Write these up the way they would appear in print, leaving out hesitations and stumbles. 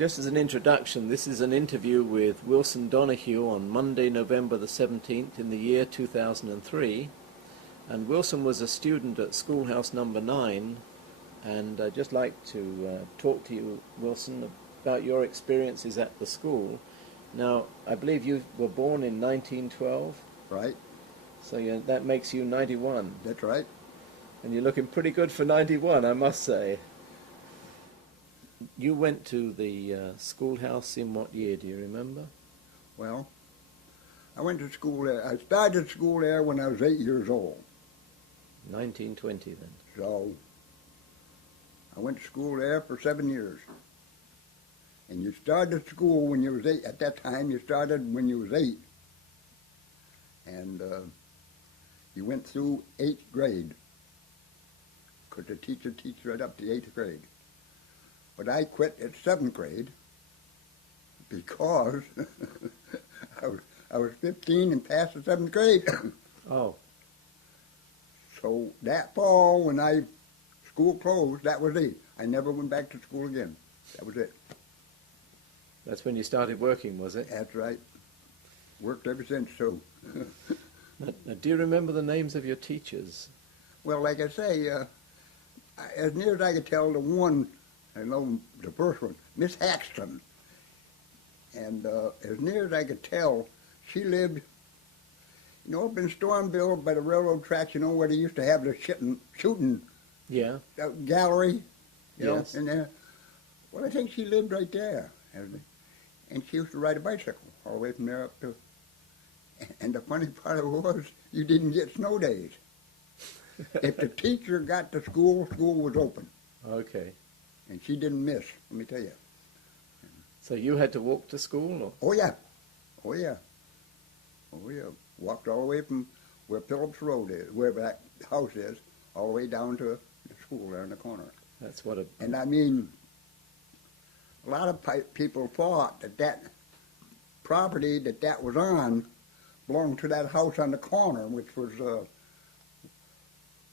just as an introduction, this is an interview with Wilson Donohue on Monday, November the 17th in the year 2003. And Wilson was a student at Schoolhouse number 9. And I'd just like to talk to you, Wilson, about your experiences at the school. Now, I believe you were born in 1912. Right. So that makes you 91. That's right. And you're looking pretty good for 91, I must say. You went to the schoolhouse in what year, do you remember? Well, I went to school there. I started school there when I was 8 years old. 1920 then. So I went to school there for 7 years. And you started school when you was 8. At that time, you started when you was 8. And you went through 8th grade. Because the teacher teaches right up to 8th grade. But I quit at 7th grade because I was 15 and passed the 7th grade. Oh. So that fall when school closed, that was it. I never went back to school again. That was it. That's when you started working, was it? That's right. Worked ever since, so. Now, do you remember the names of your teachers? Well, like I say, as near as I could tell, the one, I know the first one, Miss Haxton. And as near as I could tell, she lived, up in Stormville by the railroad tracks, where they used to have the shooting Yeah. Gallery, Yes. in there. Well, I think she lived right there. And she used to ride a bicycle all the way from there up to, and the funny part of it was, you didn't get snow days. If the teacher got to school, school was open. Okay. And she didn't miss, let me tell you. So you had to walk to school? Or? Oh, yeah. Oh, yeah. Oh, yeah. Walked all the way from where Phillips Road is, where that house is, all the way down to the school there in the corner. That's what a... And I mean, a lot of people thought that property that was on belonged to that house on the corner, which was,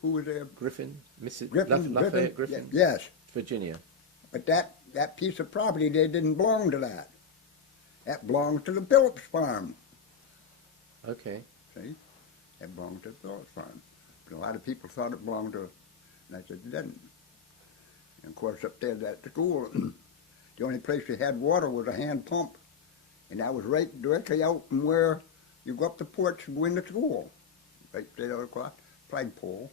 who was there? Griffin? Mrs. Griffin. Lafayette Griffin? Yes. Virginia. But that piece of property, they didn't belong to that. That belongs to the Phillips farm. Okay. See? That belonged to the Phillips farm. But a lot of people thought it belonged to, and I said it didn't. And of course up there at the school, the only place you had water was a hand pump. And that was right directly out from where you go up the porch and go into school. Right there across flagpole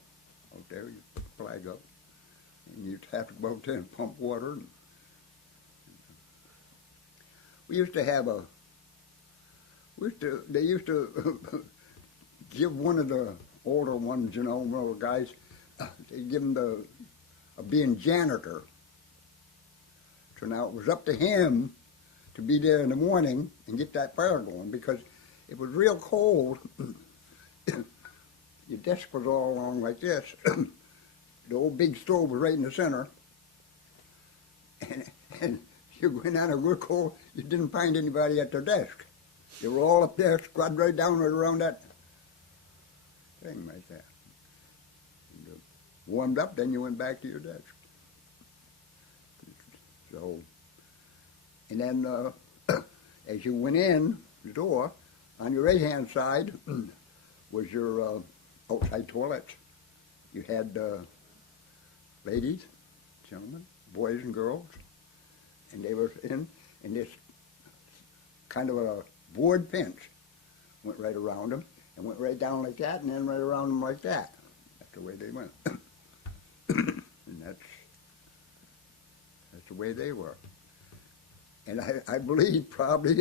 out there, you put the flag up. And you'd have to go out there and pump water. We used to have they used to give one of the older ones, one of the guys, they give him being janitor. So now it was up to him to be there in the morning and get that fire going because it was real cold. Your desk was all along like this. The old big stove was right in the center. And you went out real cold, you didn't find anybody at their desk. They were all up there, squad right down right around that thing like that. And, warmed up, then you went back to your desk. So, and then as you went in the door, on your right-hand side was your outside toilets. You had ladies, gentlemen, boys and girls, and they were in this kind of a board fence. Went right around them, and went right down like that, and then right around them like that. That's the way they went. And that's the way they were. And I believe probably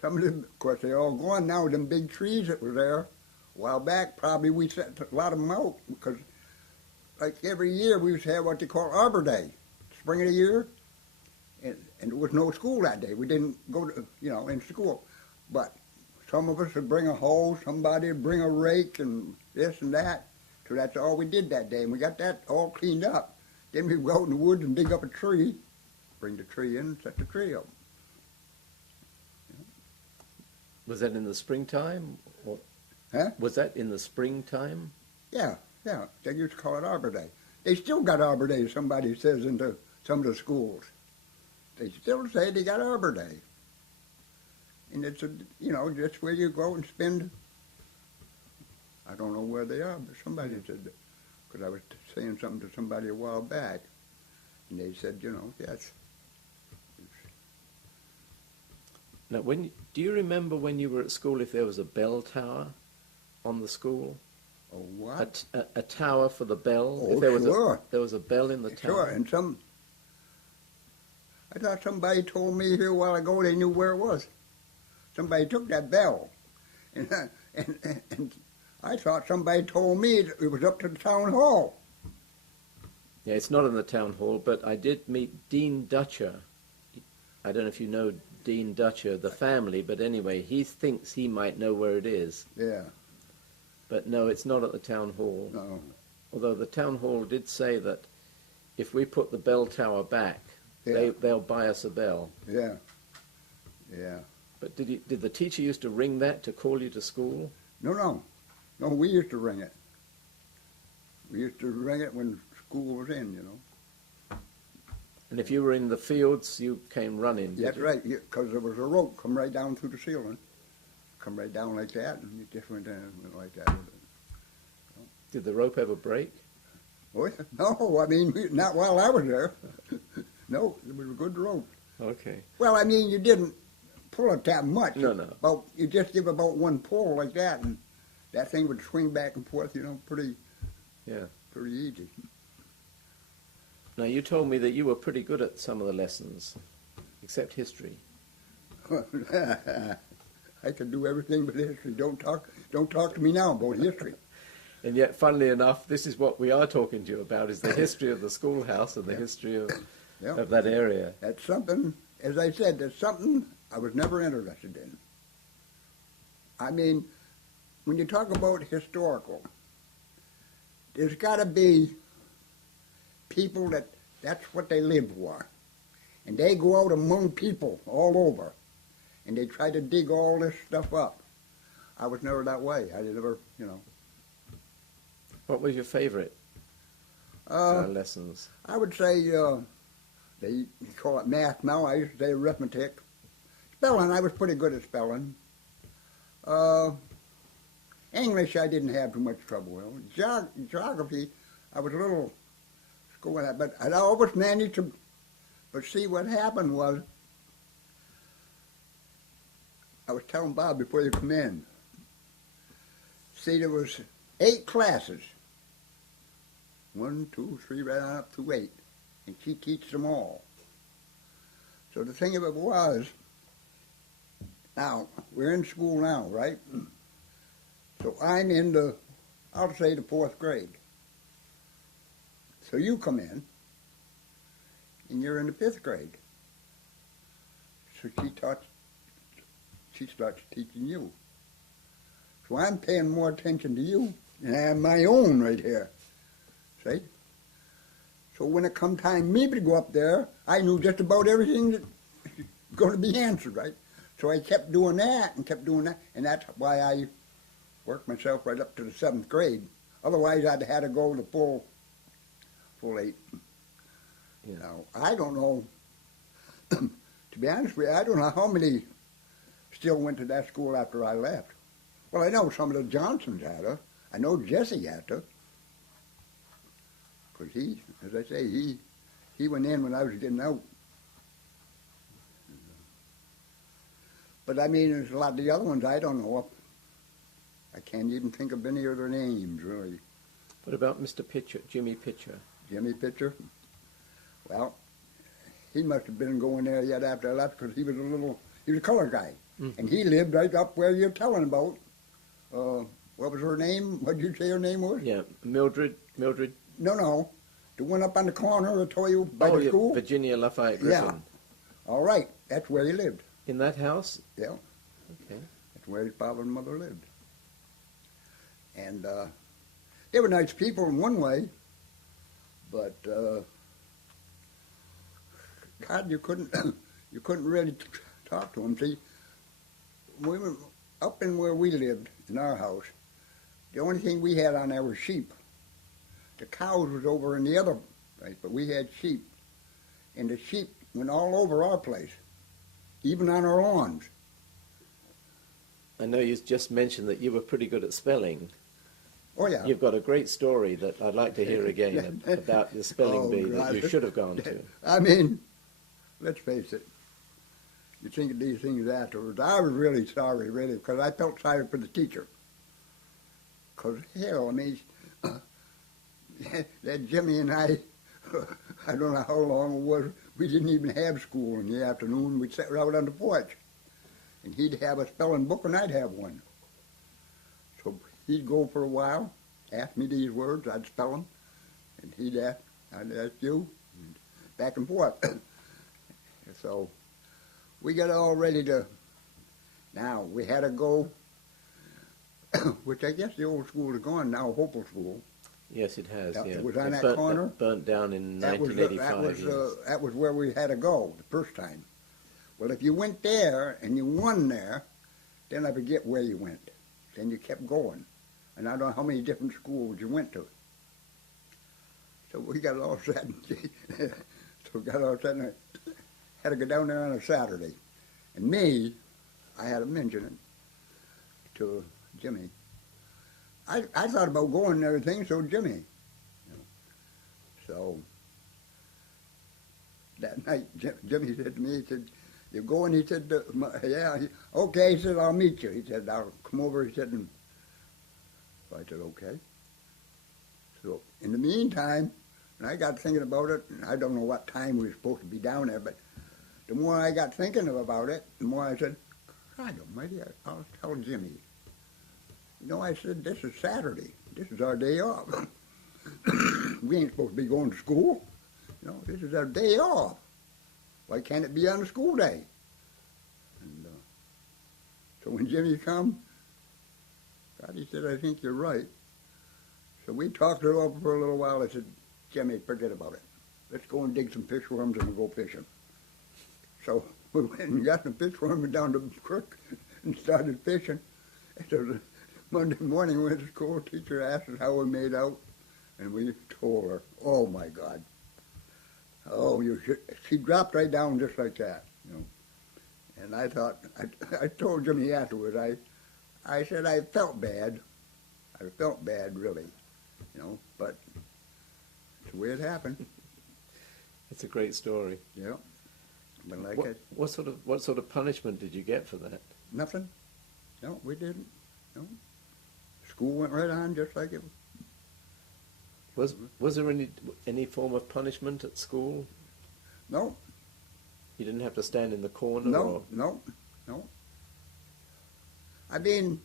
some of them, of course they're all gone now, them big trees that were there a while back, probably we set a lot of them out because like every year we used to have what they call Arbor Day, spring of the year, and there was no school that day. We didn't go to, in school. But some of us would bring a hoe, somebody would bring a rake and this and that. So that's all we did that day. And we got that all cleaned up. Then we'd go out in the woods and dig up a tree, bring the tree in and set the tree up. Was that in the springtime? Or Huh? was that in the springtime? Yeah. They used to call it Arbor Day. They still got Arbor Day, somebody says, into some of the schools. they still say they got Arbor Day. And it's, just where you go and spend, I don't know where they are, but somebody said, because I was saying something to somebody a while back, and they said, yes. Now, do you remember when you were at school if there was a bell tower on the school? Oh, what? A tower for the bell? Oh, if there was sure. There was a bell in the tower? Sure, and I thought somebody told me here a while ago they knew where it was. Somebody took that bell, and I thought somebody told me it was up to the town hall. Yeah, it's not in the town hall, but I did meet Dean Dutcher. I don't know if you know Dean Dutcher, the family, but anyway, he thinks he might know where it is. Yeah. But no, it's not at the town hall. No. Although the town hall did say that if we put the bell tower back, Yeah. they'll buy us a bell. Yeah. Yeah. But did the teacher used to ring that to call you to school? No, we used to ring it. We used to ring it when school was in, And if you were in the fields, you came running. That's right, because there was a rope come right down through the ceiling. Come right down like that, and you just went down like that. Did the rope ever break? Oh, yeah. No, I mean, not while I was there. No, it was a good rope. Okay. Well, I mean, you didn't pull it that much. No. About, you just give about one pull like that, and that thing would swing back and forth, pretty easy. Now, you told me that you were pretty good at some of the lessons, except history. I can do everything but history. Don't talk to me now about history. And yet, funnily enough, this is what we are talking to you about, is the history of the schoolhouse and the history of that area. That's something, as I said, that's something I was never interested in. I mean, when you talk about historical, there's got to be people that's what they live for. And they go out among people all over, and they try to dig all this stuff up. I was never that way. I never, What was your favorite lessons? I would say, they call it math now. I used to say arithmetic. Spelling, I was pretty good at spelling. English, I didn't have too much trouble with. Geography, I was a little school at, but I always managed to. But see, what happened was, I was telling Bob before you come in. See, there was 8 classes. 1, 2, 3, right on up to 8. And she teaches them all. So the thing of it was, now, we're in school now, right? So I'm in I'll say the 4th grade. So you come in, and you're in the 5th grade. So she starts teaching you. So I'm paying more attention to you than I have my own right here. See? So when it come time me to go up there, I knew just about everything that's going to be answered, right? So I kept doing that, and that's why I worked myself right up to the 7th grade. Otherwise, I'd had to go to full 8. Yeah. Now, I don't know, to be honest with you, I don't know how many still went to that school after I left. Well, I know some of the Johnsons had her. I know Jesse had her. Because he, as I say, he went in when I was getting out. But I mean, there's a lot of the other ones I don't know. I can't even think of any of their names, really. What about Mr. Pitcher, Jimmy Pitcher? Jimmy Pitcher? Well, he must have been going there yet after I left because he was a color guy. Mm-hmm. And he lived right up where you're telling about. What was her name? What did you say her name was? Yeah, Mildred. No. The one up on the corner, I told you, by the school? Virginia Lafayette Griffin. Yeah. All right. That's where he lived. In that house? Yeah. Okay. That's where his father and mother lived. And they were nice people in one way, but God, you couldn't really talk to them. See, we were up in where we lived in our house. The only thing we had on there was sheep. The cows was over in the other place, but we had sheep, and the sheep went all over our place, even on our lawns. I know you just mentioned that you were pretty good at spelling. Oh, yeah. You've got a great story that I'd like to hear again about the spelling Oh, bee that God. you should have gone to. I mean, let's face it. You think of these things afterwards. I was really sorry, really, because I felt sorry for the teacher. Because, hell, I mean, that Jimmy and I don't know how long it was, we didn't even have school in the afternoon. We'd sit out on the porch. And he'd have a spelling book and I'd have one. So he'd go for a while, ask me these words, I'd spell them, and I'd ask you, and back and forth. So we got all ready to, now we had to go, which I guess the old school is gone now, Hopewell School. Yes, it has, yeah. It was on that burnt, corner. Burnt down in 1985. That was where we had to go the first time. Well, if you went there and you won there, then I forget where you went. Then you kept going. And I don't know how many different schools you went to. So we got all set. Had to go down there on a Saturday. And me, I had to mention it to Jimmy. I thought about going and everything, so Jimmy. You know. So that night, Jimmy said to me, he said, "You're going?" He said, "Yeah." Okay, he said, "I'll meet you." He said, "I'll come over." He said, and so I said, "Okay." So in the meantime, and I got thinking about it, and I don't know what time we were supposed to be down there, but the more I got thinking about it, the more I said, "God almighty, I'll tell Jimmy." You know, I said, "This is Saturday. This is our day off. We ain't supposed to be going to school. You know, this is our day off. Why can't it be on a school day?" And so when Jimmy come, God, he said, "I think you're right." So we talked it over for a little while. I said, "Jimmy, forget about it. Let's go and dig some fish worms and we'll go fishing." So we went and got some fish worms down the creek and started fishing. And so Monday morning we went to school. Teacher asked us how we made out, and we told her, "Oh my God. Oh, you should." She dropped right down just like that, you know. And I thought, I told Jimmy afterwards, I said I felt bad. I felt bad, really, you know, but it's the way it happened. It's a great story. Yeah. But like what sort of punishment did you get for that? Nothing. No, we didn't. No. School went right on just like it was. Was there any form of punishment at school? No. You didn't have to stand in the corner? No, no. I mean,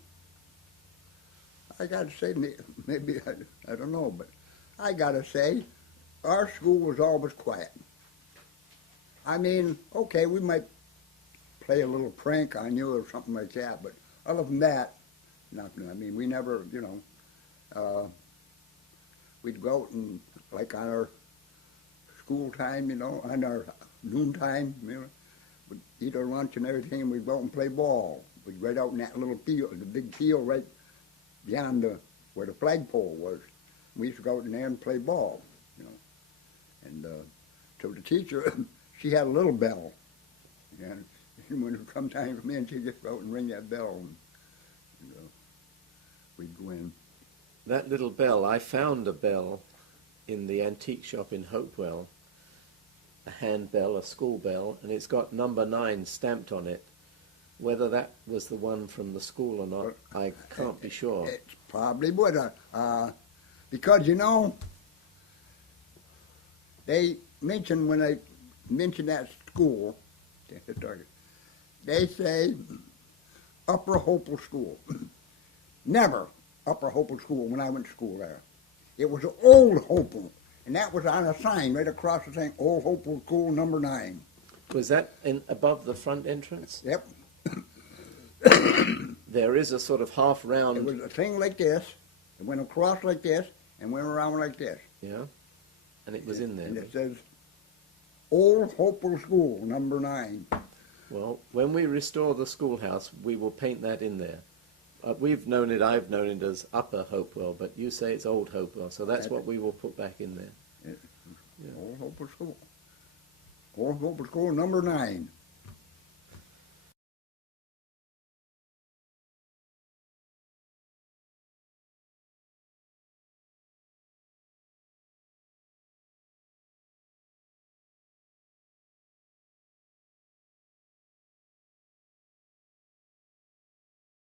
I got to say, maybe, I don't know, but I got to say, our school was always quiet. I mean, okay, we might play a little prank on you or something like that, but other than that, nothing. I mean, we never, you know, we'd go out and, like on our school time, you know, on our noon time, you know, we'd eat our lunch and everything, and we'd go out and play ball. We'd right out in that little field, the big field right beyond where the flagpole was. We used to go out in there and play ball, you know. And so the teacher, she had a little bell, and when it come time to come in, she'd just go out and ring that bell, and we'd go in. That little bell, I found a bell in the antique shop in Hopewell, a hand bell, a school bell, and it's got number 9 stamped on it. Whether that was the one from the school or not, I can't be sure. It probably would, because, you know, they mentioned, when they mentioned that school, they say Upper Hopewell School. Never Upper Hopewell School when I went to school there. It was Old Hopewell, and that was on a sign right across the thing, Old Hopewell School, number 9. Was that above the front entrance? Yep. There is a sort of half round. It was a thing like this. It went across like this and went around like this. Yeah, and it was in there. And it says Old Hopewell School, number 9. Well, when we restore the schoolhouse, we will paint that in there. I've known it as Upper Hopewell, but you say it's Old Hopewell, so that's what we will put back in there. Yeah. Old Hopewell School. horoscope for school number 9.